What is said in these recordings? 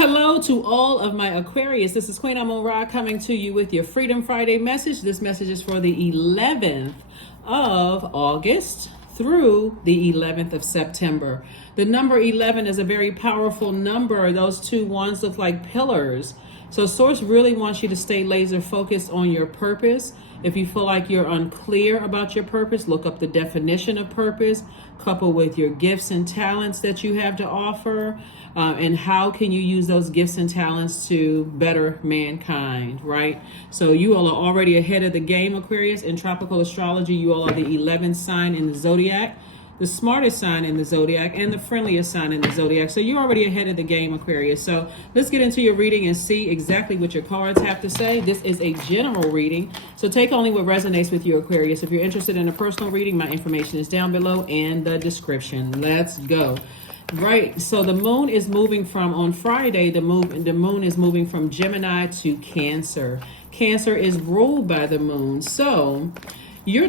Hello to all of my Aquarius. This is Queen Amun Ra coming to you with your Freedom Friday message. This message is for the 11th of August through the 11th of September. The number 11 is a very powerful number. Those two ones look like pillars. So Source really wants you to stay laser focused on your purpose. If you feel like you're unclear about your purpose, look up the definition of purpose, coupled with your gifts and talents that you have to offer, and how can you use those gifts and talents to better mankind, right? So you all are already ahead of the game, Aquarius. In tropical astrology, you all are the 11th sign in the Zodiac, the smartest sign in the Zodiac, and the friendliest sign in the Zodiac. So you're already ahead of the game, Aquarius. So let's get into your reading and see exactly what your cards have to say. This is a general reading, so take only what resonates with you, Aquarius. If you're interested in a personal reading, my information is down below in the description. Let's go. Right, so the moon is moving from, on Friday, the moon is moving from Gemini to Cancer. Cancer is ruled by the moon. So your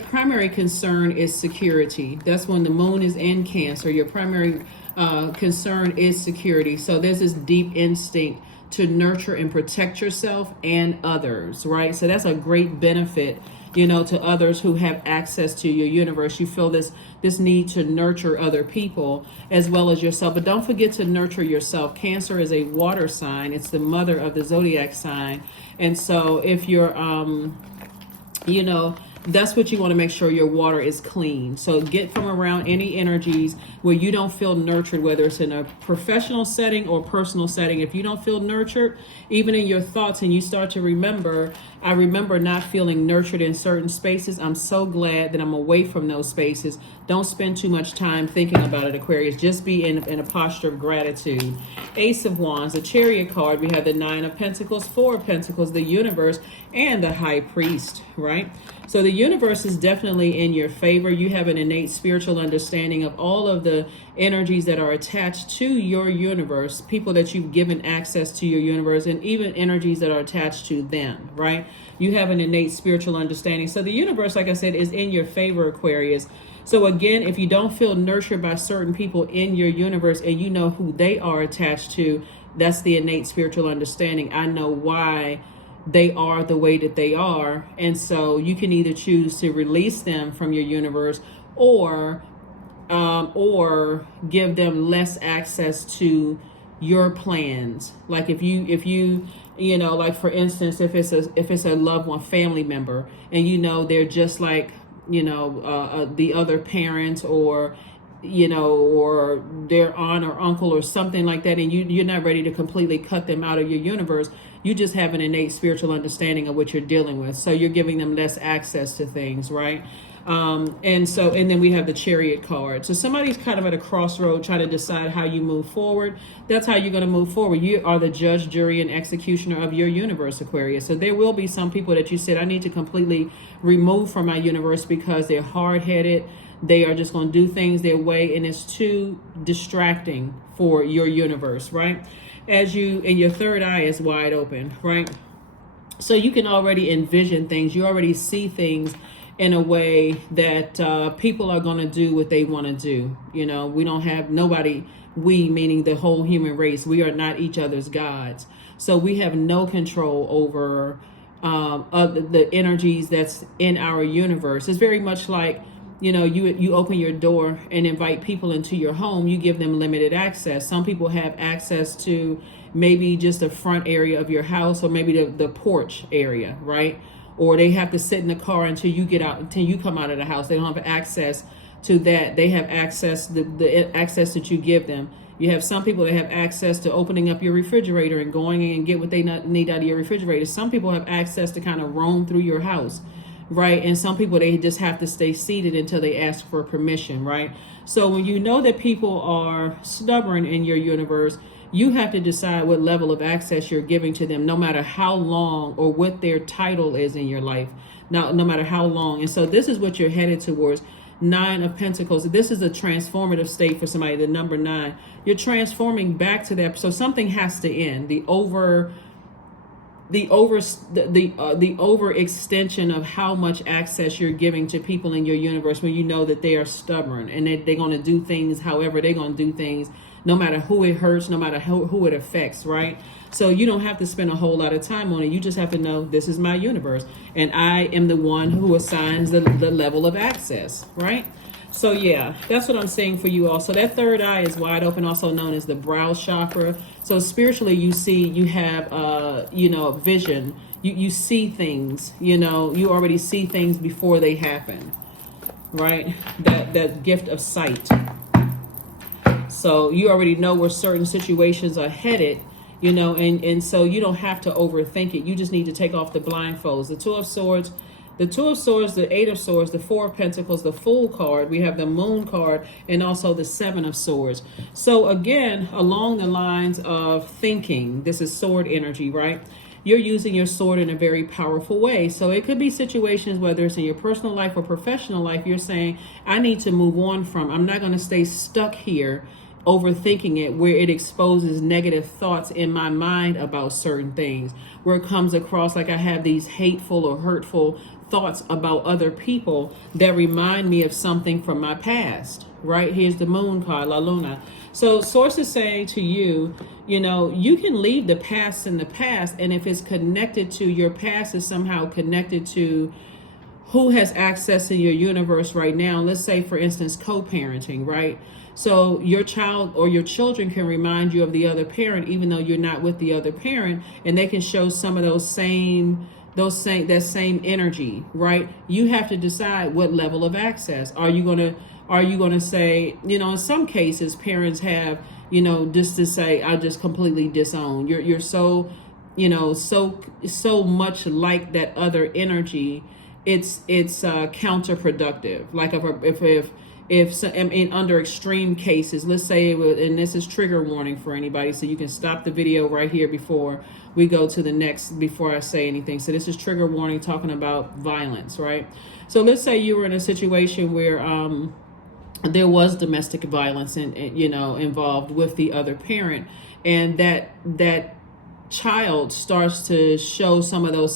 primary concern is security. That's when the moon is in Cancer. Your primary concern is security. So there's this deep instinct to nurture and protect yourself and others, right? So that's a great benefit, to others who have access to your universe. You feel this need to nurture other people as well as yourself. But don't forget to nurture yourself. Cancer is a water sign. It's the mother of the zodiac sign. And so if you're, that's what you want to make sure your water is clean. So get from around any energies where you don't feel nurtured, whether it's in a professional setting or personal setting. If you don't feel nurtured, even in your thoughts, and you start to remember, I remember not feeling nurtured in certain spaces. I'm so glad that I'm away from those spaces. Don't spend too much time thinking about it, Aquarius. Just be in a posture of gratitude. Ace of Wands, the Chariot card. We have the Nine of Pentacles, Four of Pentacles, the Universe, and the High Priest, right? So the universe is definitely in your favor. You have an innate spiritual understanding of all of the energies that are attached to your universe, people that you've given access to your universe, and even energies that are attached to them, right? You have an innate spiritual understanding. So the universe, like I said, is in your favor, Aquarius. So again, if you don't feel nurtured by certain people in your universe and you know who they are attached to, that's the innate spiritual understanding. I know why they are the way that they are. And so you can either choose to release them from your universe or give them less access to your plans. Like if you like for instance, if it's a loved one, family member, and they're just like the other parent, or or their aunt or uncle or something like that, and you're not ready to completely cut them out of your universe. You just have an innate spiritual understanding of what you're dealing with. So you're giving them less access to things, right? And then we have the Chariot card. So somebody's kind of at a crossroad trying to decide how you move forward. That's how you're going to move forward. You are the judge, jury, and executioner of your universe, Aquarius. So there will be some people that you said, I need to completely remove from my universe because they're hard-headed. They are just going to do things their way, and it's too distracting for your universe, right? And your third eye is wide open, right? So you can already envision things. You already see things in a way that people are going to do what they want to do. We don't have nobody, we meaning the whole human race. We are not each other's gods. So we have no control over the energies that's in our universe. It's very much like, you open your door and invite people into your home. You give them limited access. Some people have access to maybe just the front area of your house, or maybe the porch area, right? Or they have to sit in the car until you come out of the house. They don't have access to that. They have access, the access that you give them. You have some people that have access to opening up your refrigerator and going in and get what they need out of your refrigerator. Some people have access to kind of roam through your house, right? And some people, they just have to stay seated until they ask for permission, right? So when you know that people are stubborn in your universe, you have to decide what level of access you're giving to them, no matter how long or what their title is in your life. Now, no matter how long. And so this is what you're headed towards. Nine of Pentacles. This is a transformative state for somebody, the number 9. You're transforming back to that. So something has to end. The overextension of how much access you're giving to people in your universe when you know that they are stubborn and that they're going to do things however they're going to do things, no matter who it hurts, no matter who it affects, right? So you don't have to spend a whole lot of time on it. You just have to know this is my universe, and I am the one who assigns the level of access, right? So yeah, that's what I'm saying for you all. So that third eye is wide open, also known as the brow chakra. So spiritually, you have vision. You see things, you already see things before they happen, right? That gift of sight. So you already know where certain situations are headed, and so you don't have to overthink it. You just need to take off the blindfolds. The Two of Swords, the Eight of Swords, the Four of Pentacles, the Fool card. We have the Moon card, and also the Seven of Swords. So again, along the lines of thinking, this is sword energy, right? You're using your sword in a very powerful way. So it could be situations, whether it's in your personal life or professional life, you're saying, I need to move on from, I'm not going to stay stuck here overthinking it, where it exposes negative thoughts in my mind about certain things, where it comes across like I have these hateful or hurtful thoughts about other people that remind me of something from my past, right? Here's the Moon card, La Luna. So Source is saying to you, you can leave the past in the past, and if it's connected to your past, is somehow connected to who has access in your universe right now. Let's say, for instance, co-parenting, right? So your child or your children can remind you of the other parent, even though you're not with the other parent, and they can show some of that same energy, right? You have to decide what level of access. Are you gonna say, in some cases parents have, just to say, I just completely disown. You're so, so much like that other energy. It's counterproductive. Like if under extreme cases, let's say and this is trigger warning for anybody, so you can stop the video right here before we go to the next, before I say anything. So this is trigger warning, talking about violence, right? So let's say you were in a situation where there was domestic violence involved with the other parent, and that child starts to show some of that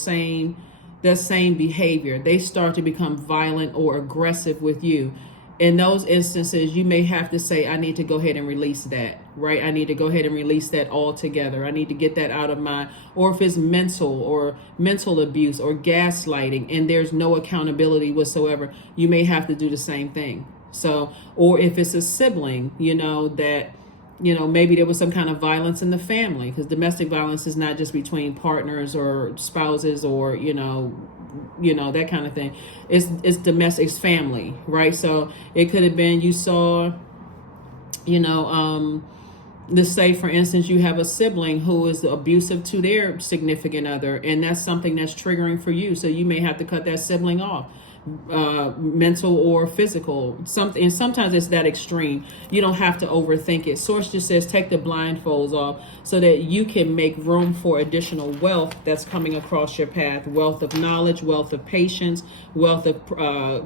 same behavior. They start to become violent or aggressive with you. In those instances, you may have to say, I need to go ahead and release that, right? I need to go ahead and release that altogether. I need to get that out of my, or if it's mental abuse or gaslighting, and there's no accountability whatsoever, you may have to do the same thing. So, or if it's a sibling, that, maybe there was some kind of violence in the family, because domestic violence is not just between partners or spouses or, that kind of thing. It's domestic, it's family, right? So it could have been, you saw, let's say, for instance, you have a sibling who is abusive to their significant other, and that's something that's triggering for you. So you may have to cut that sibling off. Mental or physical, something, and sometimes it's that extreme. You don't have to overthink it. Source just says take the blindfolds off so that you can make room for additional wealth that's coming across your path. Wealth of knowledge, wealth of patience, wealth of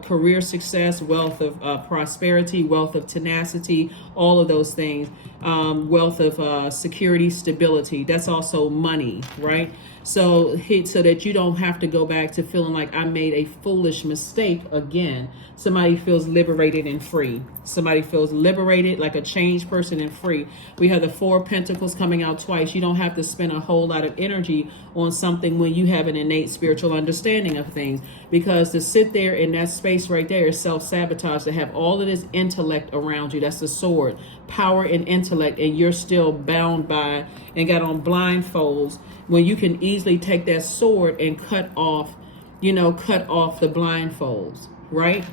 career success, wealth of prosperity, wealth of tenacity, all of those things. Wealth of security, stability. That's also money, right? So that you don't have to go back to feeling like I made a foolish mistake again. Somebody feels liberated and free. Somebody feels liberated, like a changed person, and free. We have the Four of Pentacles coming out twice. You don't have to spend a whole lot of energy on something when you have an innate spiritual understanding of things, because to sit there in that space right there is self-sabotage. To have all of this intellect around you, that's the sword, power and intellect, and you're still bound by and got on blindfolds, when you can easily take that sword and cut off the blindfolds, right?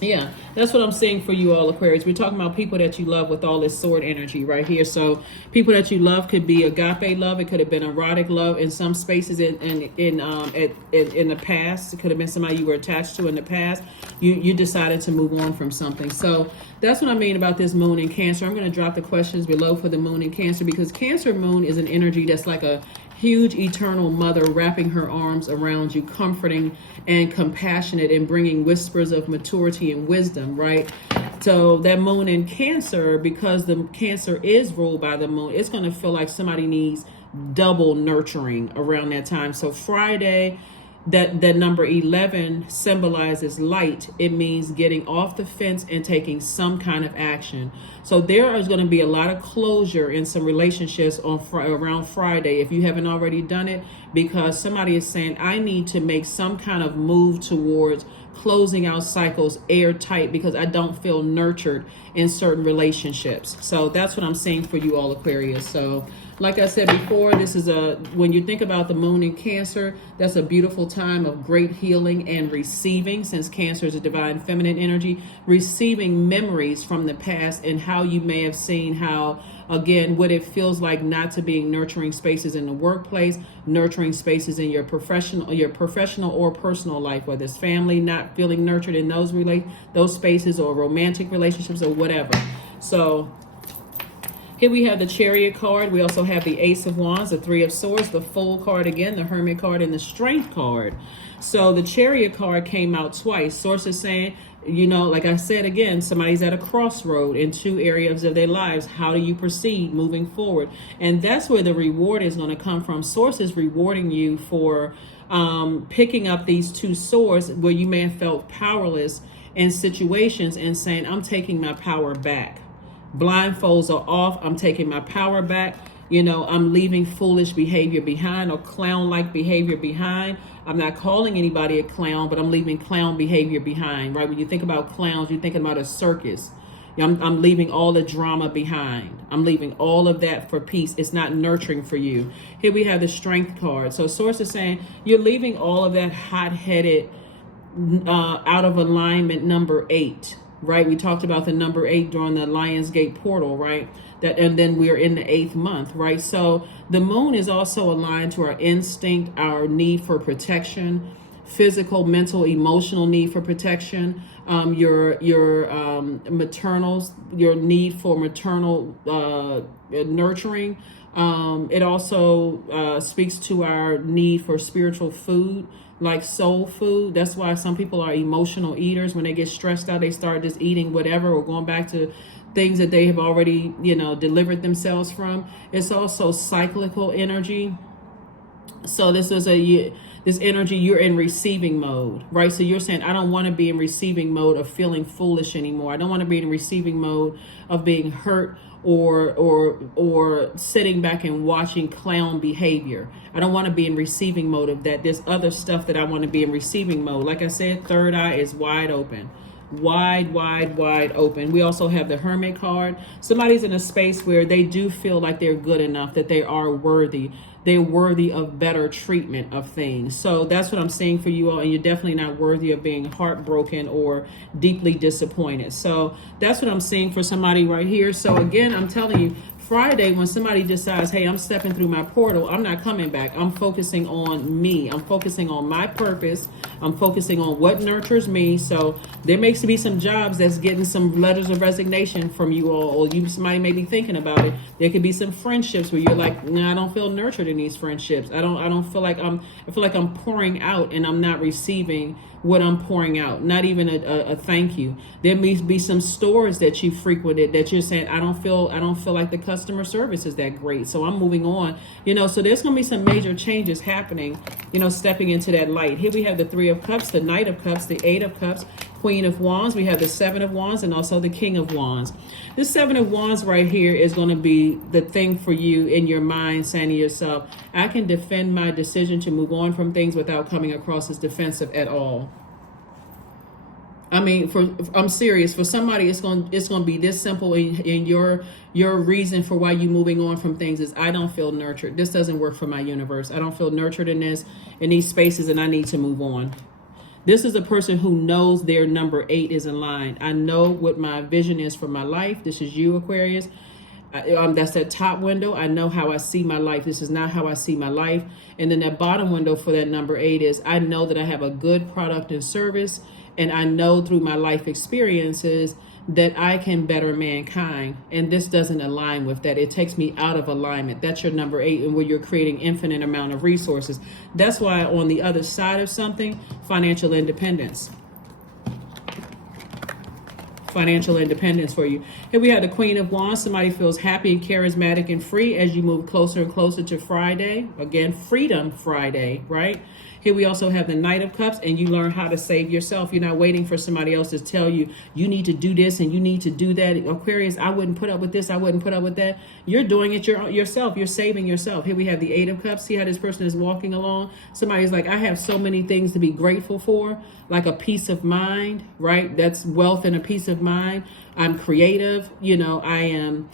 Yeah, that's what I'm saying for you all, Aquarius. We're talking about people that you love with all this sword energy right here. So people that you love could be agape love. It could have been erotic love in some spaces in the past. It could have been somebody you were attached to in the past. You decided to move on from something. So that's what I mean about this moon in Cancer. I'm going to drop the questions below for the moon in Cancer, because Cancer moon is an energy that's like a huge eternal mother wrapping her arms around you, comforting and compassionate, and bringing whispers of maturity and wisdom, right? So that moon in Cancer, because the Cancer is ruled by the moon, it's going to feel like somebody needs double nurturing around that time. So Friday, that number 11 symbolizes light. It means getting off the fence and taking some kind of action. So there is going to be a lot of closure in some relationships on around Friday, if you haven't already done it, because somebody is saying, I need to make some kind of move towards closing out cycles airtight because I don't feel nurtured in certain relationships. So that's what I'm saying for you all, Aquarius. So like I said before, this is when you think about the moon in Cancer, that's a beautiful time of great healing and receiving, since Cancer is a divine feminine energy, receiving memories from the past and how you may have seen how, again, what it feels like not to be in nurturing spaces in the workplace, nurturing spaces in your professional or personal life, whether it's family, not feeling nurtured in those spaces, or romantic relationships or whatever. So here we have the Chariot card. We also have the Ace of Wands, the Three of Swords, the Fool card again, the Hermit card, and the Strength card. So the Chariot card came out twice. Source is saying, like I said again, somebody's at a crossroad in two areas of their lives. How do you proceed moving forward? And that's where the reward is going to come from. Source is rewarding you for picking up these two swords where you may have felt powerless in situations and saying, I'm taking my power back. Blindfolds are off. I'm taking my power back. I'm leaving foolish behavior behind, or clown-like behavior behind. I'm not calling anybody a clown, but I'm leaving clown behavior behind, right? When you think about clowns, you're thinking about a circus. I'm leaving all the drama behind. I'm leaving all of that for peace. It's not nurturing for you. Here we have the Strength card. So Source is saying you're leaving all of that hot-headed, out of alignment number 8. Right, we talked about the number 8 during the Lionsgate portal, right? And then we're in the 8th month, right? So the moon is also aligned to our instinct, our need for protection, physical, mental, emotional need for protection, your maternals, your need for maternal nurturing. It also speaks to our need for spiritual food, like soul food. That's why some people are emotional eaters. When they get stressed out, they start just eating whatever, or going back to things that they have already, delivered themselves from. It's also cyclical energy. So this is this energy, you're in receiving mode, right? So you're saying, I don't want to be in receiving mode of feeling foolish anymore. I don't want to be in receiving mode of being hurt or sitting back and watching clown behavior. I don't want to be in receiving mode of that. There's other stuff that I want to be in receiving mode. Like I said, third eye is wide open. Wide open. We also have the Hermit card. Somebody's in a space where they do feel like they're good enough, that they are worthy. They're worthy of better treatment of things. So that's what I'm saying for you all. And you're definitely not worthy of being heartbroken or deeply disappointed. So that's what I'm seeing for somebody right here. So again, I'm telling you, Friday, when somebody decides, hey, I'm stepping through my portal, I'm not coming back. I'm focusing on me. I'm focusing on my purpose. I'm focusing on what nurtures me. So there makes be some jobs that's getting some letters of resignation from you all, or somebody may be thinking about it. There could be some friendships where you're like, nah, I don't feel nurtured in these friendships. I don't feel like I feel like I'm pouring out and I'm not receiving what I'm pouring out, not even a thank you. There may be some stores that you frequented that you're saying, I don't feel like the customer service is that great, so I'm moving on. So there's going to be some major changes happening, stepping into that light. Here we have the Three of Cups, the Knight of Cups, the Eight of Cups, Queen of Wands. We have the Seven of Wands and also the King of Wands. This Seven of Wands right here is going to be the thing for you in your mind, saying to yourself, I can defend my decision to move on from things without coming across as defensive at all. I mean, I'm serious. For somebody, it's going to be this simple. In your reason for why you moving on from things is, I don't feel nurtured. This doesn't work for my universe. I don't feel nurtured in these spaces, and I need to move on. This is a person who knows their number 8 is in line. I know what my vision is for my life. This is you, Aquarius. That's that top window. I know how I see my life. This is not how I see my life. And then that bottom window for that number 8 is, I know that I have a good product and service. And I know through my life experiences that I can better mankind. And this doesn't align with that. It takes me out of alignment. That's your number 8, and where you're creating infinite amount of resources. That's why on the other side of something, financial independence. Financial independence for you. Here we have the Queen of Wands. Somebody feels happy and charismatic and free as you move closer and closer to Friday. Again, Freedom Friday, right? Here we also have the Knight of Cups, and you learn how to save yourself. You're not waiting for somebody else to tell you, you need to do this and you need to do that. Aquarius, I wouldn't put up with this, I wouldn't put up with that. You're doing it yourself. You're saving yourself. Here we have the Eight of Cups. See how this person is walking along? Somebody's like, I have so many things to be grateful for, like a peace of mind, right? That's wealth and a peace of mind. I'm creative. I am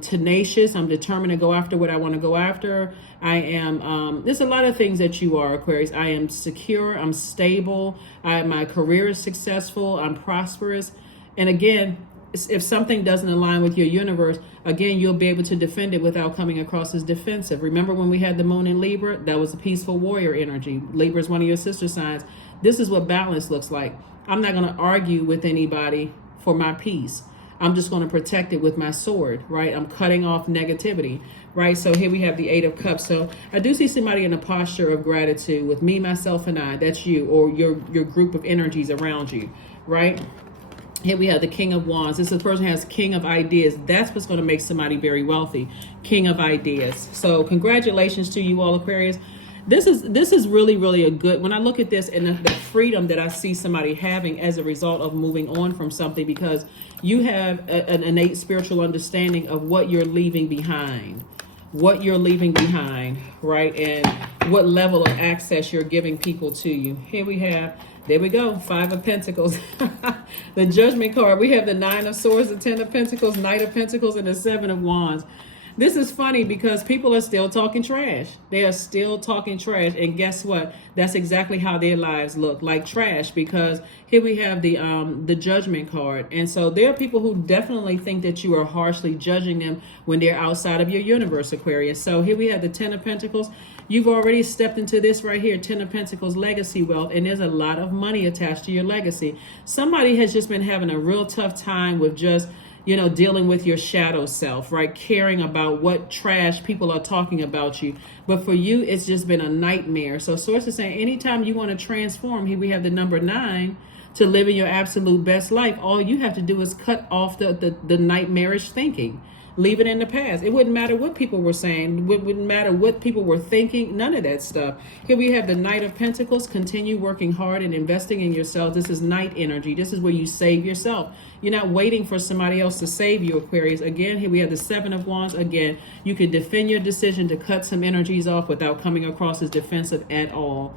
tenacious. I'm determined to go after what I want to go after. I am, there's a lot of things that you are, Aquarius. I am secure. I'm stable. My career is successful. I'm prosperous. And again, if something doesn't align with your universe, again, you'll be able to defend it without coming across as defensive. Remember when we had the moon in Libra? That was a peaceful warrior energy. Libra is one of your sister signs. This is what balance looks like. I'm not going to argue with anybody for my peace. I'm just going to protect it with my sword, right? I'm cutting off negativity, right? So here we have the Eight of Cups. So I do see somebody in a posture of gratitude with me, myself, and I. That's you, or your group of energies around you, right? Here we have the King of Wands. This person has King of Ideas. That's what's going to make somebody very wealthy. King of Ideas. So congratulations to you all, Aquarius. This is really, really a good, when I look at this and the freedom that I see somebody having as a result of moving on from something, because you have an innate spiritual understanding of what you're leaving behind, right? And what level of access you're giving people to you. Here we have, there we go, Five of Pentacles, the Judgment card. We have the Nine of Swords, the Ten of Pentacles, Knight of Pentacles, and the Seven of Wands. This is funny because people are still talking trash. They are still talking trash. And guess what? That's exactly how their lives look, like trash, because here we have the Judgment card. And so there are people who definitely think that you are harshly judging them when they're outside of your universe, Aquarius. So here we have the Ten of Pentacles. You've already stepped into this right here, Ten of Pentacles, legacy wealth, and there's a lot of money attached to your legacy. Somebody has just been having a real tough time with just dealing with your shadow self, right? Caring about what trash people are talking about you. But for you, it's just been a nightmare. So Source is saying anytime you want to transform, here we have the number 9, to live in your absolute best life, all you have to do is cut off the nightmarish thinking. Leave it in the past. It wouldn't matter what people were saying. It wouldn't matter what people were thinking. None of that stuff. Here we have the Knight of Pentacles. Continue working hard and investing in yourself. This is Knight energy. This is where you save yourself. You're not waiting for somebody else to save you, Aquarius. Again, here we have the Seven of Wands. Again, you can defend your decision to cut some energies off without coming across as defensive at all.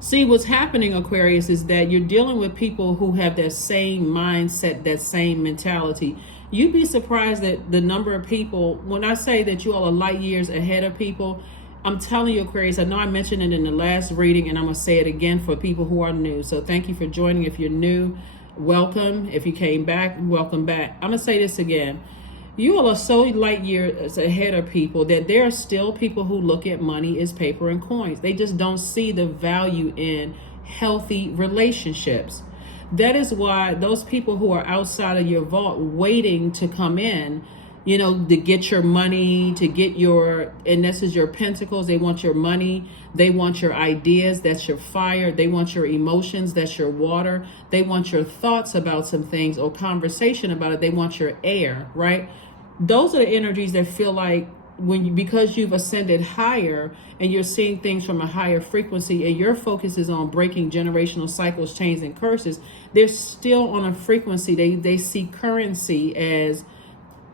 See, what's happening, Aquarius, is that you're dealing with people who have that same mindset, that same mentality. You'd be surprised that the number of people, when I say that you all are light years ahead of people, I'm telling you, Aquarius, I know I mentioned it in the last reading, and I'm going to say it again for people who are new. So thank you for joining. If you're new, welcome. If you came back, welcome back. I'm going to say this again. You all are so light years ahead of people that there are still people who look at money as paper and coins. They just don't see the value in healthy relationships. That is why those people who are outside of your vault waiting to come in, to get your money, to get and this is your pentacles. They want your money. They want your ideas. That's your fire. They want your emotions. That's your water. They want your thoughts about some things or conversation about it. They want your air, right? Those are the energies that feel like because you've ascended higher and you're seeing things from a higher frequency and your focus is on breaking generational cycles, chains, and curses, they're still on a frequency. They see currency as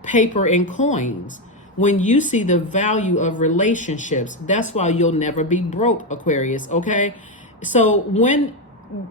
paper and coins. When you see the value of relationships, that's why you'll never be broke, Aquarius, okay? So when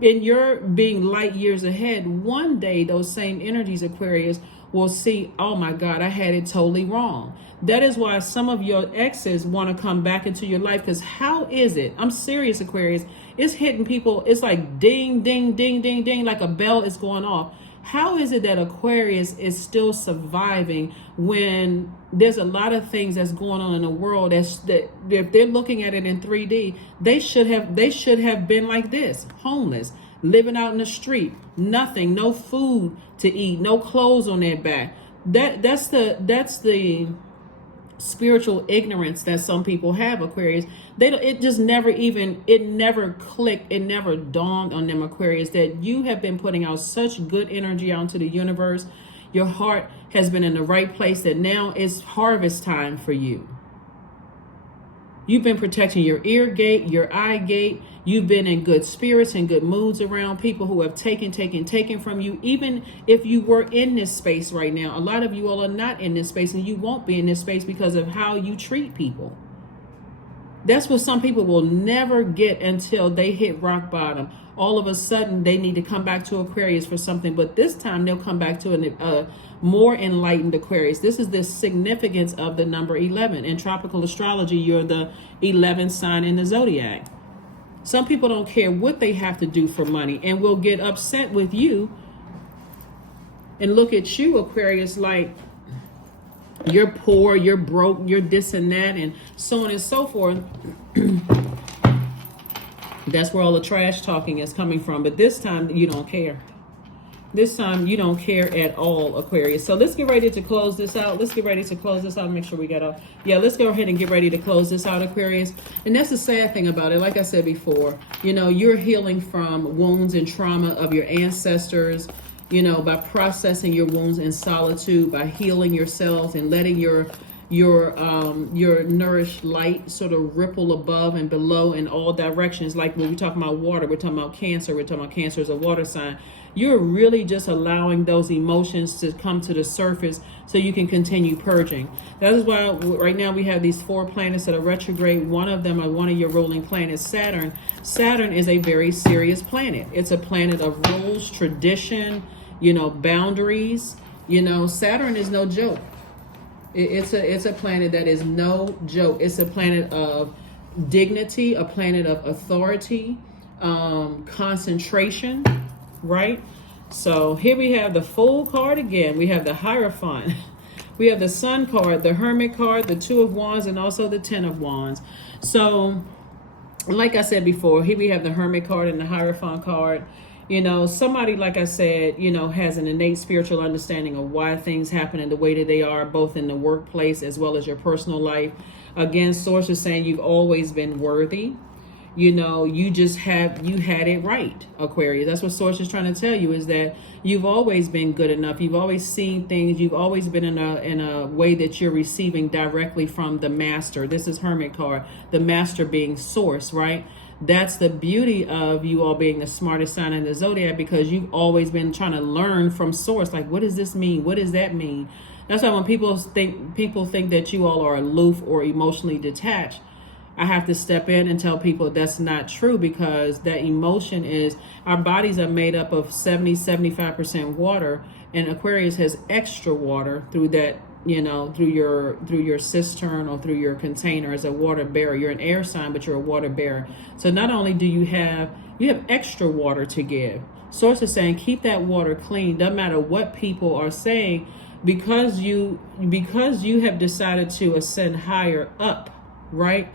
in your being light years ahead, one day those same energies, Aquarius, will see, oh my God, I had it totally wrong. That is why some of your exes want to come back into your life, because how is it? I'm serious, Aquarius. It's hitting people. It's like ding, ding, ding, ding, ding, like a bell is going off. How is it that Aquarius is still surviving when there's a lot of things that's going on in the world that if they're looking at it in 3D, they should have been like this, homeless, living out in the street, nothing, no food to eat, no clothes on their back. That's the spiritual ignorance that some people have, Aquarius. It never clicked, it never dawned on them, Aquarius, that you have been putting out such good energy out into the universe. Your heart has been in the right place, that now it's harvest time for you. You've been protecting your ear gate, your eye gate. You've been in good spirits and good moods around people who have taken from you. Even if you were in this space right now, a lot of you all are not in this space, and you won't be in this space because of how you treat people. That's what some people will never get until they hit rock bottom. All of a sudden, they need to come back to Aquarius for something, but this time they'll come back to a more enlightened Aquarius. This is the significance of the number 11. In tropical astrology, you're the 11th sign in the Zodiac. Some people don't care what they have to do for money and will get upset with you and look at you, Aquarius, like you're poor, you're broke, you're this and that, and so on and so forth. That's where all the trash talking is coming from. But this time, you don't care. This time, you don't care at all, Aquarius. So let's get ready to close this out. Let's get ready to close this out. Make sure we got a... Yeah, let's go ahead and get ready to close this out, Aquarius. And that's the sad thing about it. Like I said before, you know, you're healing from wounds and trauma of your ancestors, you know, by processing your wounds in solitude, by healing yourselves and letting your nourished light sort of ripple above and below in all directions. Like when we're talking about water, we're talking about Cancer. We're talking about Cancer as a water sign. You're really just allowing those emotions to come to the surface so you can continue purging. That is why right now we have these 4 planets that are retrograde. One of them are one of your ruling planets, Saturn. Saturn is a very serious planet. It's a planet of rules, tradition, you know, boundaries. You know, Saturn is no joke. It's a planet that is no joke. It's a planet of dignity, a planet of authority, concentration, right? So here we have the Fool card again. We have the Hierophant. We have the Sun card, the Hermit card, the 2 of Wands, and also the 10 of Wands. So like I said before, here we have the Hermit card and the Hierophant card. You know, somebody, like I said, you know, has an innate spiritual understanding of why things happen in the way that they are, both in the workplace as well as your personal life. Again, Source is saying you've always been worthy. You know, you had it right, Aquarius. That's what Source is trying to tell you, is that you've always been good enough. You've always seen things. You've always been in a way that you're receiving directly from the master. This is Hermit card, the master being Source, right? That's the beauty of you all being the smartest sign in the Zodiac, because you've always been trying to learn from Source. Like, what does this mean? What does that mean? That's why when people think that you all are aloof or emotionally detached, I have to step in and tell people that's not true, because that emotion is, our bodies are made up of 70-75% water, and Aquarius has extra water through that, you know, through your cistern or through your container as a water bearer. You're an air sign, but you're a water bearer. So not only do you have extra water to give. Source is saying keep that water clean. Doesn't matter what people are saying, because you have decided to ascend higher up, right?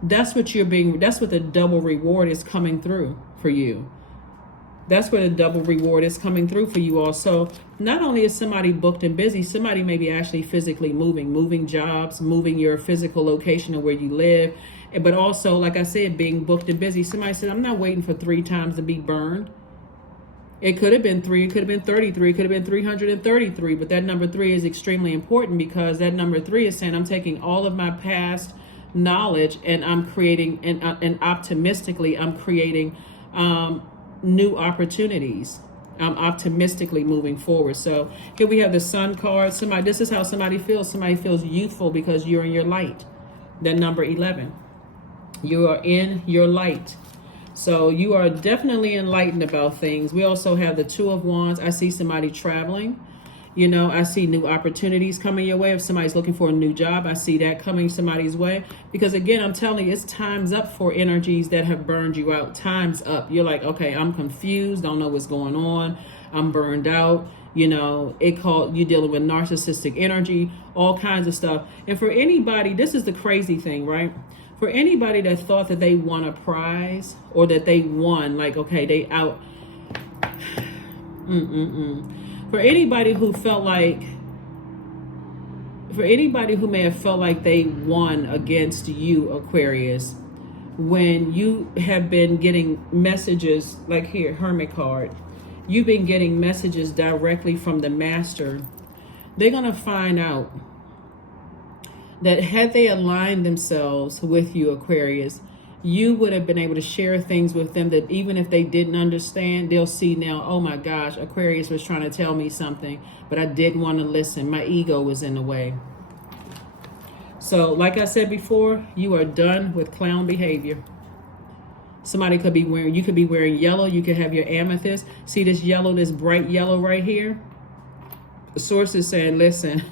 That's what the double reward is coming through for you. That's where the double reward is coming through for you all. So not only is somebody booked and busy, somebody may be actually physically moving jobs, moving your physical location of where you live. But also, like I said, being booked and busy. Somebody said, I'm not waiting for 3 times to be burned. It could have been 3, it could have been 33, it could have been 333. But that number 3 is extremely important, because that number 3 is saying I'm taking all of my past knowledge and I'm creating, and optimistically, I'm creating new opportunities. I'm optimistically moving forward. So here we have the Sun card. This is how somebody feels. Somebody feels youthful because you're in your light. The number 11. You are in your light. So you are definitely enlightened about things. We also have the 2 of Wands. I see somebody traveling. You know, I see new opportunities coming your way. If somebody's looking for a new job, I see that coming somebody's way. Because again, I'm telling you, it's time's up for energies that have burned you out. Time's up. You're like, okay, I'm confused. Don't know what's going on. I'm burned out. You know, you're dealing with narcissistic energy, all kinds of stuff. And for anybody, this is the crazy thing, right? For anybody that thought that they won a prize, or that they won, like, okay, they out. For anybody who may have felt like they won against you, Aquarius, when you have been getting messages, like here, Hermit card, you've been getting messages directly from the master, they're going to find out that had they aligned themselves with you, Aquarius, you would have been able to share things with them that even if they didn't understand, they'll see now, oh my gosh, Aquarius was trying to tell me something, but I didn't want to listen. My ego was in the way. So like I said before, you are done with clown behavior. Somebody could be wearing, you could be wearing yellow. You could have your amethyst. See this yellow, this bright yellow right here? The source is saying, listen,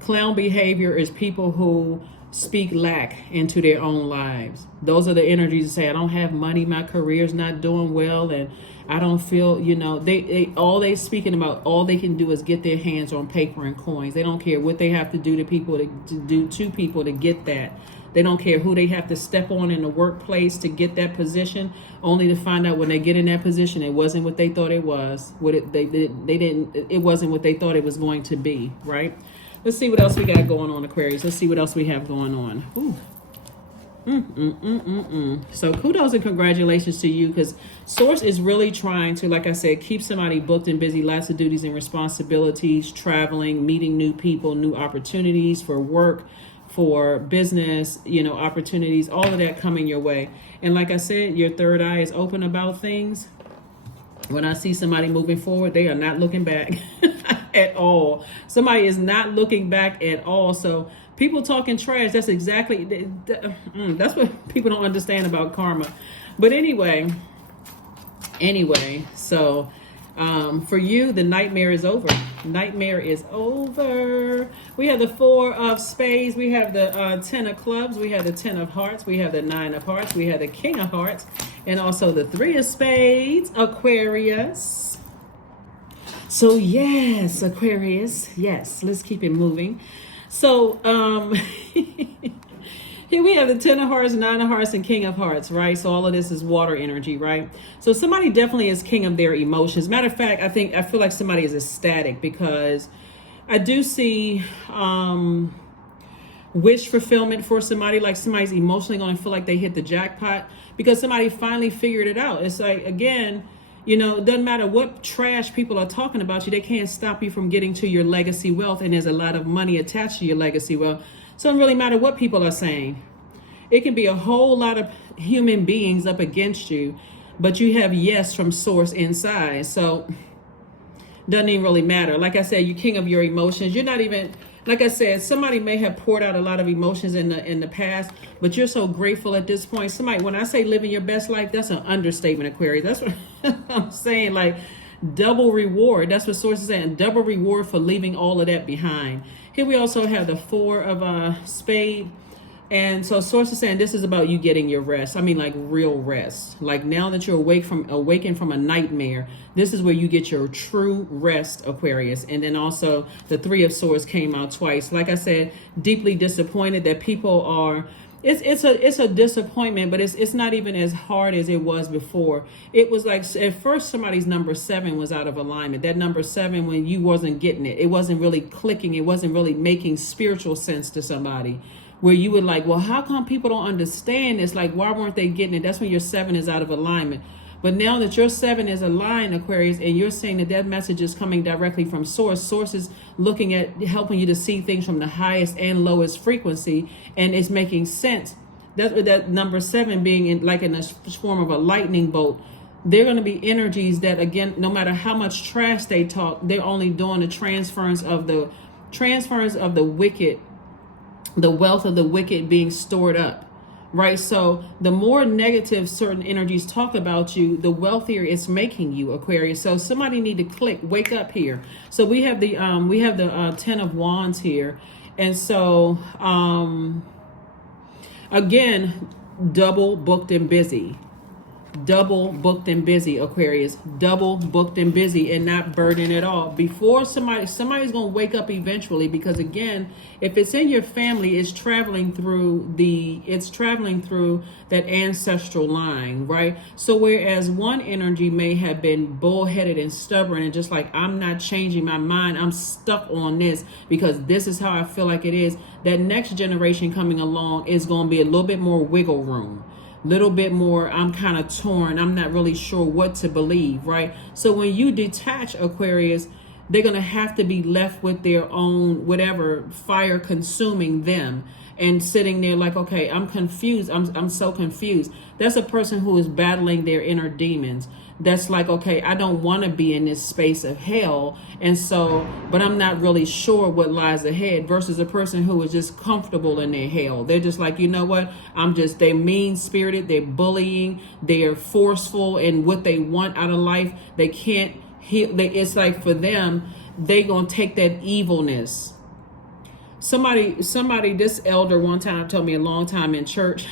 clown behavior is people who speak lack into their own lives. Those are the energies that say, I don't have money, my career's not doing well, and I don't feel, you know, they all they speaking about, all they can do is get their hands on paper and coins. They don't care what they have to do to people to do to people to get that. They don't care who they have to step on in the workplace to get that position, only to find out when they get in that position, it wasn't what they thought it was. It wasn't what they thought it was going to be, right? Let's see what else we got going on, Aquarius. Let's see what else we have going on. Ooh. So kudos and congratulations to you, because Source is really trying to, like I said, keep somebody booked and busy, lots of duties and responsibilities, traveling, meeting new people, new opportunities for work, for business, you know, opportunities, all of that coming your way. And like I said, your third eye is open about things. When I see somebody moving forward, they are not looking back at all. Somebody is not looking back at all. So people talking trash, that's exactly, that's what people don't understand about karma. But anyway, so for you, the nightmare is over. Nightmare is over. We have the 4 of spades. We have the 10 of clubs. We have the 10 of hearts. We have the 9 of hearts. We have the king of hearts. And also the 3 of spades, Aquarius. So yes, Aquarius. Yes, let's keep it moving. So here we have the 10 of hearts, 9 of hearts, and king of hearts, right? So all of this is water energy, right? So somebody definitely is king of their emotions. Matter of fact, I feel like somebody is ecstatic, because I do see wish fulfillment for somebody, like somebody's emotionally going to feel like they hit the jackpot because somebody finally figured it out. It's like, again, you know, it doesn't matter what trash people are talking about you. They can't stop you from getting to your legacy wealth. And there's a lot of money attached to your legacy wealth. So it doesn't really matter what people are saying. It can be a whole lot of human beings up against you, but you have yes from source inside. So doesn't even really matter. Like I said, you're king of your emotions. You're not even, like I said, somebody may have poured out a lot of emotions in the past, but you're so grateful at this point. Somebody, when I say living your best life, that's an understatement, Aquarius. That's what I'm saying. Like double reward. That's what source is saying. Double reward for leaving all of that behind. Here we also have the 4 of spade. And so source is saying this is about you getting your rest. I mean, like real rest. Like now that you're awakened from a nightmare, this is where you get your true rest, Aquarius. And then also the 3 of swords came out twice. Like I said, deeply disappointed that people are, it's a disappointment, but it's not even as hard as it was before. It was like at first somebody's number 7 was out of alignment. That number 7, when you wasn't getting it, it wasn't really clicking. It wasn't really making spiritual sense to somebody, where you would like, well, how come people don't understand this? Like, why weren't they getting it? That's when your 7 is out of alignment. But now that your 7 is aligned, Aquarius, and you're saying that message is coming directly from source. Source is looking at helping you to see things from the highest and lowest frequency, and it's making sense. That number 7 being in the form of a lightning bolt. They're going to be energies that, again, no matter how much trash they talk, they're only doing the transference of the wicked, the wealth of the wicked being stored up, right? So the more negative certain energies talk about you, the wealthier it's making you, Aquarius. So somebody need to wake up here. So we have the 10 of wands here. And so, again, double booked and busy. Double booked and busy, Aquarius. Double booked and busy and not burdened at all. Before somebody's going to wake up eventually, because again, if it's in your family, it's traveling through that ancestral line, right? So whereas one energy may have been bullheaded and stubborn and just like, I'm not changing my mind, I'm stuck on this because this is how I feel like it is, that next generation coming along is going to be a little bit more wiggle room. Little bit more, I'm kind of torn, I'm not really sure what to believe, right? So when you detach, Aquarius, they're going to have to be left with their own whatever fire consuming them, and sitting there like, okay, I'm confused. I'm so confused. That's a person who is battling their inner demons. That's like, okay, I don't want to be in this space of hell. And so, but I'm not really sure what lies ahead, versus a person who is just comfortable in their hell. They're just like, you know what? They're mean spirited. They're bullying. They're forceful in what they want out of life. They can't heal. It's like for them, they going to take that evilness. Somebody, this elder one time told me a long time in church,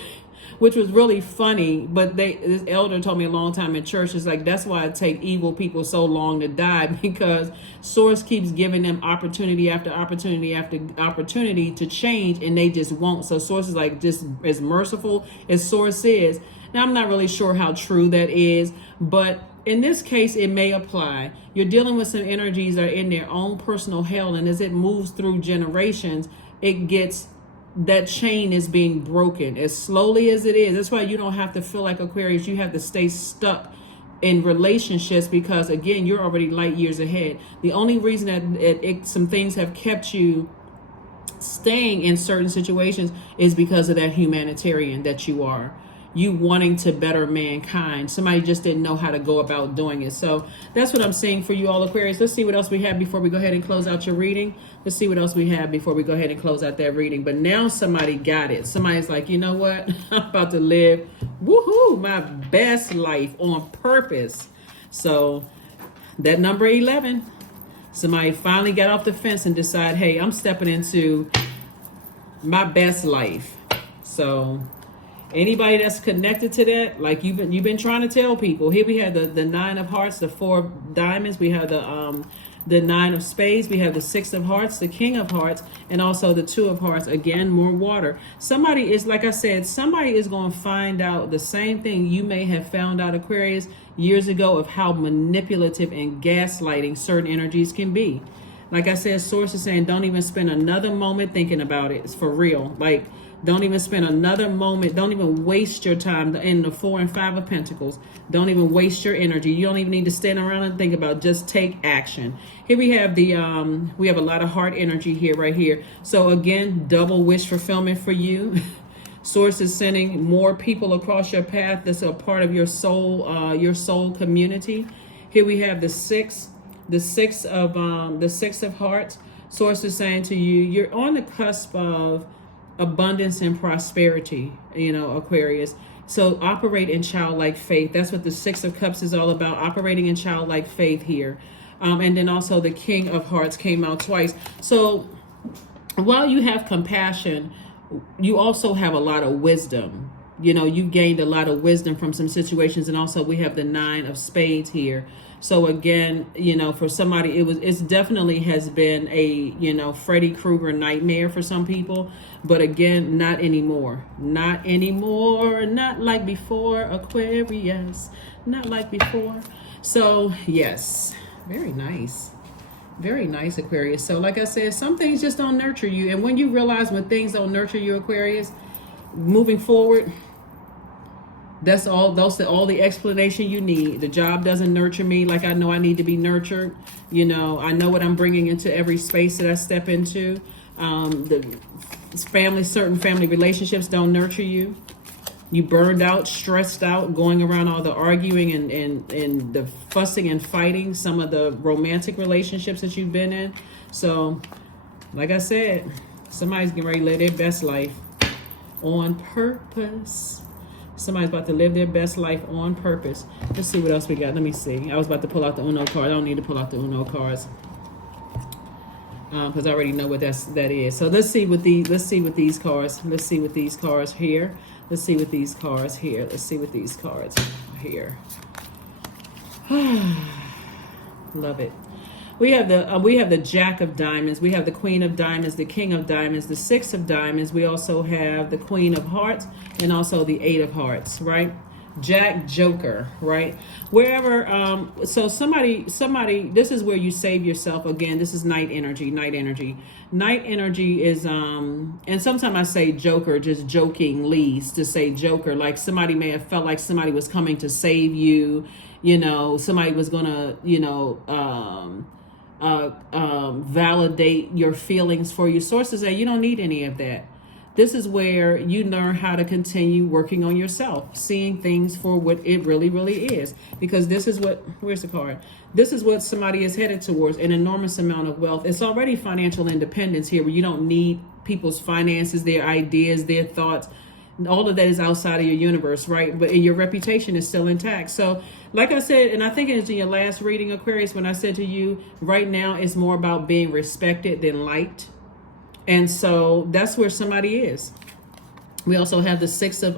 which was really funny, but this elder told me a long time in church, is like, that's why it take evil people so long to die, because Source keeps giving them opportunity after opportunity after opportunity to change, and they just won't. So Source is like just as merciful as Source is. Now, I'm not really sure how true that is, but in this case, it may apply. You're dealing with some energies that are in their own personal hell, and as it moves through generations, that chain is being broken as slowly as it is. That's why you don't have to feel like Aquarius. You have to stay stuck in relationships, because again, you're already light years ahead. The only reason that some things have kept you staying in certain situations is because of that humanitarian that you are. You wanting to better mankind. Somebody just didn't know how to go about doing it. So that's what I'm saying for you all, Aquarius. Let's see what else we have before we go ahead and close out your reading. Let's see what else we have before we go ahead and close out that reading. But now somebody got it. Somebody's like, you know what? I'm about to live, woohoo, my best life on purpose. So that number 11, somebody finally got off the fence and decided, hey, I'm stepping into my best life. So anybody that's connected to that, like you've been trying to tell people. Here we have the 9 of hearts, the 4 of diamonds. We have the 9 of spades. We have the 6 of hearts, the king of hearts, and also the 2 of hearts. Again, more water. Somebody is, like I said, somebody is going to find out the same thing you may have found out, Aquarius, years ago, of how manipulative and gaslighting certain energies can be. Like I said, Source is saying, don't even spend another moment thinking about it. It's for real. Like, don't even spend another moment. Don't even waste your time in the 4 and 5 of Pentacles. Don't even waste your energy. You don't even need to stand around and think about it. Just take action. Here we have we have a lot of heart energy here, right here. So again, double wish fulfillment for you. Source is sending more people across your path that's a part of your soul community. Here we have the six of hearts. Source is saying to you, you're on the cusp of abundance and prosperity, Aquarius. So operate in childlike faith. That's what the 6 of cups is all about, operating in childlike faith here. And then also the king of hearts came out twice. So while you have compassion, you also have a lot of wisdom. You gained a lot of wisdom from some situations. And also we have the 9 of spades here. So again, for somebody, it definitely has been a, Freddy Krueger nightmare for some people. But again, not anymore. Not anymore. Not like before, Aquarius. Not like before. So yes, very nice. Very nice, Aquarius. So like I said, some things just don't nurture you. And when you realize when things don't nurture you, Aquarius, moving forward, that's all the explanation you need. The job doesn't nurture me like I know I need to be nurtured. I know what I'm bringing into every space that I step into. Certain family relationships don't nurture you. You burned out, stressed out, going around all the arguing and the fussing and fighting, some of the romantic relationships that you've been in. So, like I said, somebody's getting ready to live their best life on purpose. Somebody's about to live their best life on purpose. Let's see what else we got. Let me see. I was about to pull out the Uno card. I don't need to pull out the Uno cards because I already know what that is. So let's see what these cards. Let's see what these cards here. Let's see what these cards here. Let's see what these cards here. Love it. We have the Jack of Diamonds. We have the Queen of Diamonds, the King of Diamonds, the 6 of Diamonds. We also have the Queen of Hearts and also the 8 of Hearts, right? Jack, Joker, right? Wherever, so somebody, this is where you save yourself. Again, this is night energy. Night energy is, and sometimes I say Joker, just jokingly to say Joker, like somebody may have felt like somebody was coming to save you, somebody was gonna, validate your feelings for you. Sources say you don't need any of that. This is where you learn how to continue working on yourself, seeing things for what it really, really is. Because this is what, where's the card? This is what somebody is headed towards, an enormous amount of wealth. It's already financial independence here, where you don't need people's finances, their ideas, their thoughts. All of that is outside of your universe, right? But your reputation is still intact. So like I said, and I think it was in your last reading, Aquarius, when I said to you, right now it's more about being respected than liked. And so that's where somebody is. We also have the six of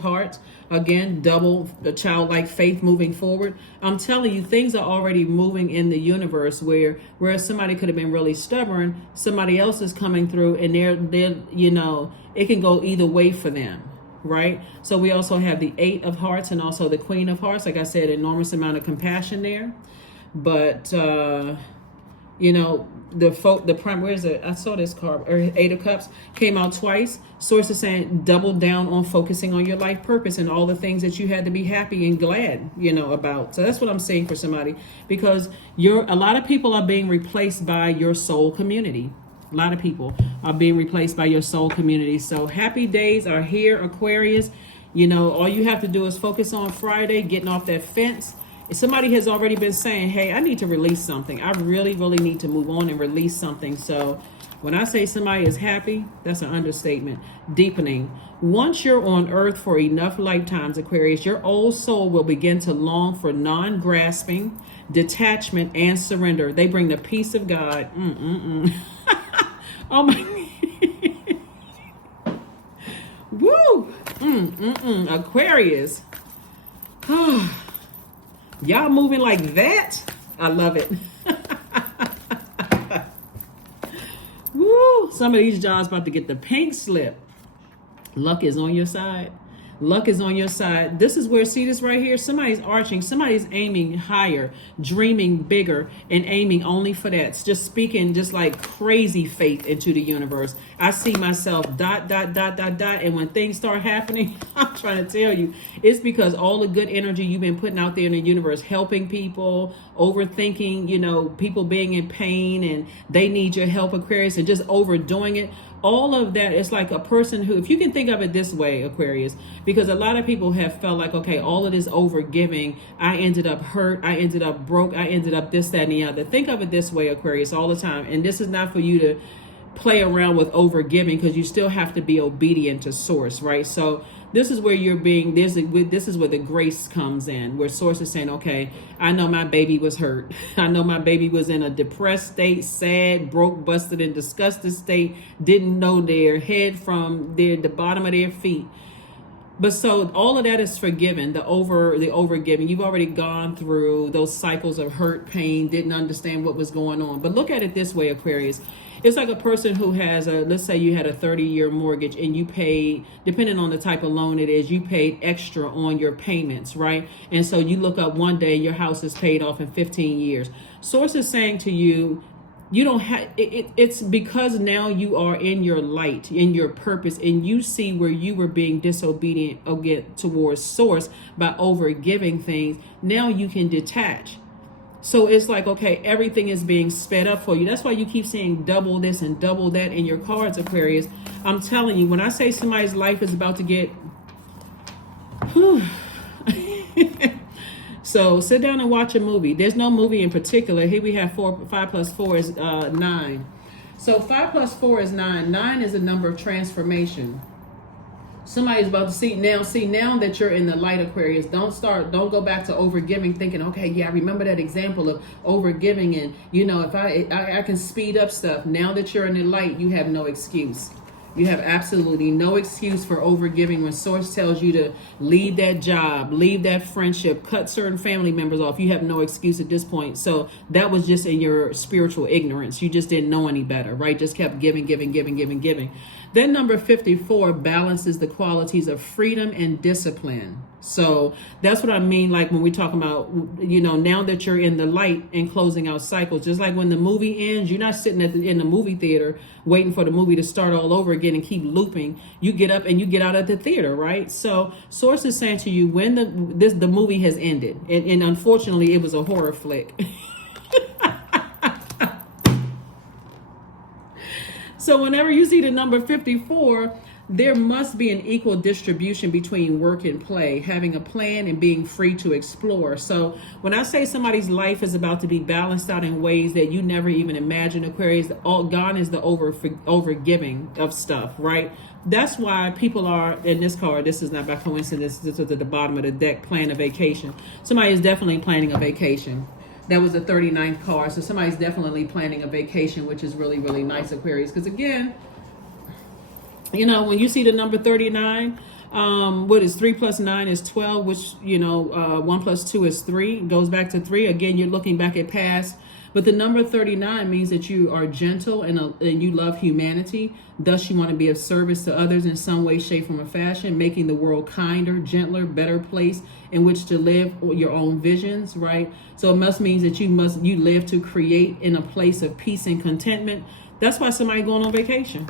hearts. Again, double the childlike faith moving forward. I'm telling you, things are already moving in the universe where somebody could have been really stubborn, somebody else is coming through, and they're you know, it can go either way for them, right? So we also have the 8 of hearts and also the Queen of Hearts. Like I said, enormous amount of compassion there. But you know, the prime, where is it? I saw this card, or 8 of Cups came out twice. Source is saying double down on focusing on your life purpose and all the things that you had to be happy and glad, you know, about. So that's what I'm saying for somebody, because a lot of people are being replaced by your soul community. A lot of people are being replaced by your soul community. So happy days are here, Aquarius. You know, all you have to do is focus on Friday, getting off that fence. Somebody has already been saying, hey, I need to release something. I really, really need to move on and release something. So when I say somebody is happy, that's an understatement. Deepening. Once you're on earth for enough lifetimes, Aquarius, your old soul will begin to long for non-grasping, detachment, and surrender. They bring the peace of God. Oh my. Woo. Aquarius. Y'all moving like that? I love it. Woo! Some of these jobs about to get the pink slip. Luck is on your side. Luck is on your side. This is where, see this right here? Somebody's arching. Somebody's aiming higher, dreaming bigger, and aiming only for that. It's just speaking just like crazy faith into the universe. I see myself ... And when things start happening, I'm trying to tell you, it's because all the good energy you've been putting out there in the universe, helping people, overthinking, you know, people being in pain and they need your help, Aquarius, and just overdoing it. All of that, it's like a person who, if you can think of it this way, Aquarius, because a lot of people have felt like, okay, all of this over giving, I ended up hurt, I ended up broke, I ended up this, that, and the other. Think of it this way, Aquarius, all the time. And this is not for you to play around with over giving, because you still have to be obedient to source, right? So this is where you're being, this is where the grace comes in, where source is saying, okay, I know my baby was hurt. I know my baby was in a depressed state, sad, broke, busted, and disgusted state, didn't know their head from the bottom of their feet. But so all of that is forgiven, the overgiving. You've already gone through those cycles of hurt, pain, didn't understand what was going on. But look at it this way, Aquarius. It's like a person who has let's say you had a 30-year mortgage and you paid, depending on the type of loan it is, you paid extra on your payments, right? And so you look up one day, your house is paid off in 15 years. Source is saying to you, you don't have it's because now you are in your light, in your purpose, and you see where you were being disobedient again towards source by over giving things. Now you can detach. So it's like, okay, everything is being sped up for you. That's why you keep seeing double this and double that in your cards, Aquarius. I'm telling you, when I say somebody's life is about to get so sit down and watch a movie. There's no movie in particular. Here we have 5 plus 4 is 9. So 5 plus 4 is 9. 9 is a number of transformation. Somebody's about to see now that you're in the light, Aquarius. Don't go back to overgiving, thinking, okay, yeah, I remember that example of overgiving, and you know, if I can speed up stuff. Now that you're in the light, you have no excuse. You have absolutely no excuse for overgiving when source tells you to leave that job, leave that friendship, cut certain family members off. You have no excuse at this point. So that was just in your spiritual ignorance. You just didn't know any better, right? Just kept giving. Then number 54 balances the qualities of freedom and discipline. So that's what I mean, like when we talk about, you know, now that you're in the light and closing out cycles, just like when the movie ends, you're not sitting in the movie theater waiting for the movie to start all over again and keep looping. You get up and you get out of the theater, right? So source is saying to you, when the movie has ended, and unfortunately it was a horror flick. So whenever you see the number 54, there must be an equal distribution between work and play, having a plan and being free to explore. So when I say somebody's life is about to be balanced out in ways that you never even imagined, Aquarius, all gone is the over giving of stuff, right? That's why people are in this card. This is not by coincidence. This is at the bottom of the deck. Plan a vacation. Somebody is definitely planning a vacation. That was the 39th card. So somebody's definitely planning a vacation, which is really, really nice, Aquarius. Because again, you know, when you see the number 39, what is 3 plus 9 is 12, which, you know, 1 plus 2 is 3. It goes back to 3. Again, you're looking back at past. But the number 39 means that you are gentle and you love humanity. Thus, you want to be of service to others in some way, shape, form, or fashion, making the world kinder, gentler, better place in which to live your own visions, right? So it must mean that you live to create in a place of peace and contentment. That's why somebody going on vacation.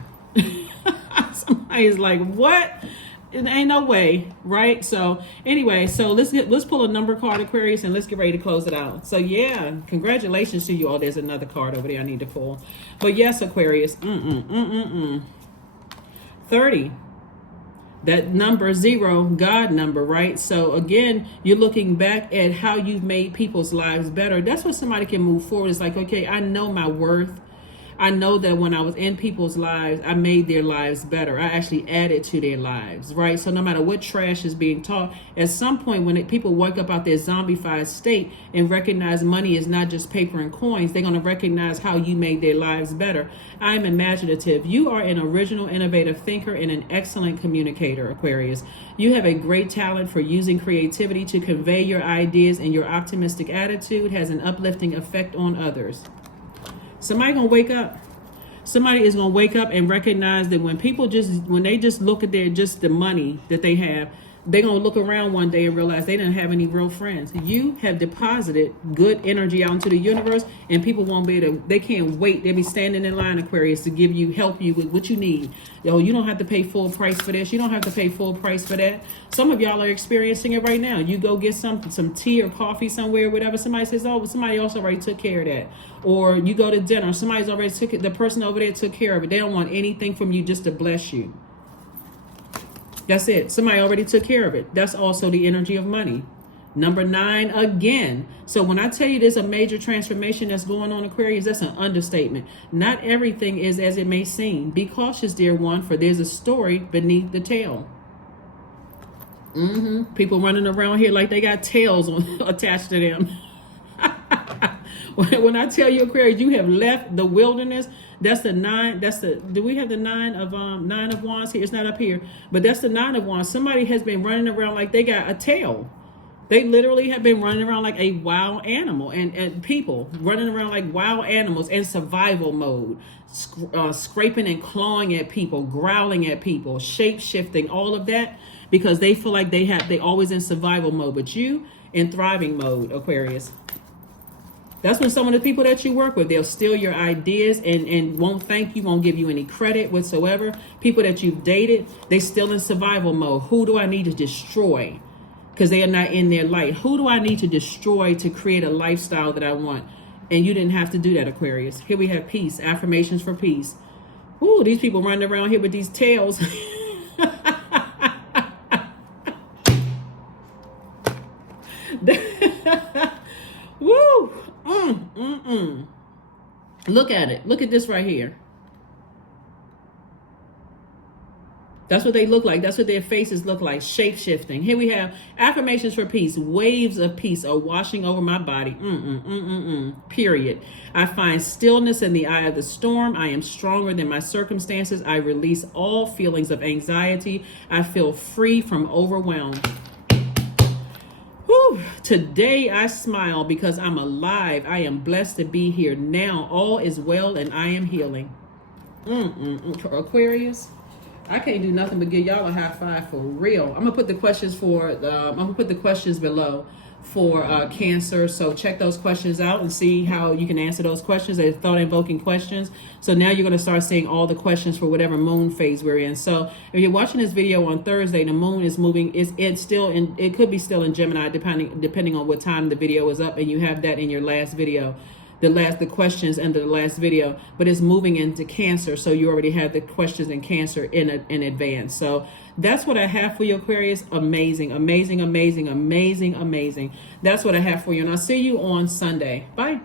Somebody is like, what? It ain't no way, right? So anyway, so let's pull a number card, Aquarius, and let's get ready to close it out. So yeah, congratulations to you all. There's another card over there I need to pull. But yes, Aquarius, 30. That number 0, God number, right? So again, you're looking back at how you've made people's lives better. That's what somebody can move forward. It's like, okay, I know my worth. I know that when I was in people's lives, I made their lives better. I actually added to their lives, right? So no matter what trash is being taught, at some point when people wake up out their zombified state and recognize money is not just paper and coins, they're going to recognize how you made their lives better. I'm imaginative. You are an original, innovative thinker and an excellent communicator, Aquarius. You have a great talent for using creativity to convey your ideas, and your optimistic attitude has an uplifting effect on others. Somebody gonna wake up. Somebody is gonna wake up and recognize that when they just look at the money that they have, they're gonna look around one day and realize they didn't have any real friends. You have deposited good energy out into the universe, and people won't be able to, they can't wait. They'll be standing in line, Aquarius, to help you with what you need. You don't have to pay full price for this. You don't have to pay full price for that. Some of y'all are experiencing it right now. You go get some tea or coffee somewhere, whatever. Somebody says, oh, somebody else already took care of that. Or you go to dinner, somebody's already took it. The person over there took care of it. They don't want anything from you, just to bless you. That's it. Somebody already took care of it. That's also the energy of money. Number 9 again. So when I tell you there's a major transformation that's going on, Aquarius, that's an understatement. Not everything is as it may seem. Be cautious, dear one, for there's a story beneath the tale. People running around here like they got tails attached to them. When I tell you, Aquarius, you have left the wilderness. That's the 9. Do we have the 9 of Wands here? It's not up here, but that's the 9 of Wands. Somebody has been running around like they got a tail. They literally have been running around like a wild animal, and people running around like wild animals in survival mode, scraping and clawing at people, growling at people, shape shifting, all of that, because they feel like they always in survival mode. But you in thriving mode, Aquarius. That's when some of the people that you work with, they'll steal your ideas and won't thank you, won't give you any credit whatsoever. People that you've dated, they still in survival mode. Who do I need to destroy? Because they are not in their light. Who do I need to destroy to create a lifestyle that I want? And you didn't have to do that, Aquarius. Here we have peace, affirmations for peace. Ooh, these people running around here with these tails. Woo! Look at it. Look at this right here. That's what they look like. That's what their faces look like. Shape-shifting. Here we have affirmations for peace. Waves of peace are washing over my body. Period. I find stillness in the eye of the storm. I am stronger than my circumstances. I release all feelings of anxiety. I feel free from overwhelm. Whew. Today I smile because I'm alive. I am blessed to be here now. All is well and I am healing. Aquarius, I can't do nothing but give y'all a high five for real. I'm gonna put the questions below for Cancer. So check those questions out and see how you can answer those questions. They're thought-invoking questions. So now you're going to start seeing all the questions for whatever moon phase we're in. So if you're watching this video on Thursday, the moon is moving. It could be still in Gemini, depending on what time the video is up, and you have that in your last video. the questions under the last video, but it's moving into Cancer, so you already have the questions in Cancer in advance. So that's what I have for you, Aquarius. Amazing, amazing, amazing, amazing, amazing. That's what I have for you, and I'll see you on Sunday. Bye.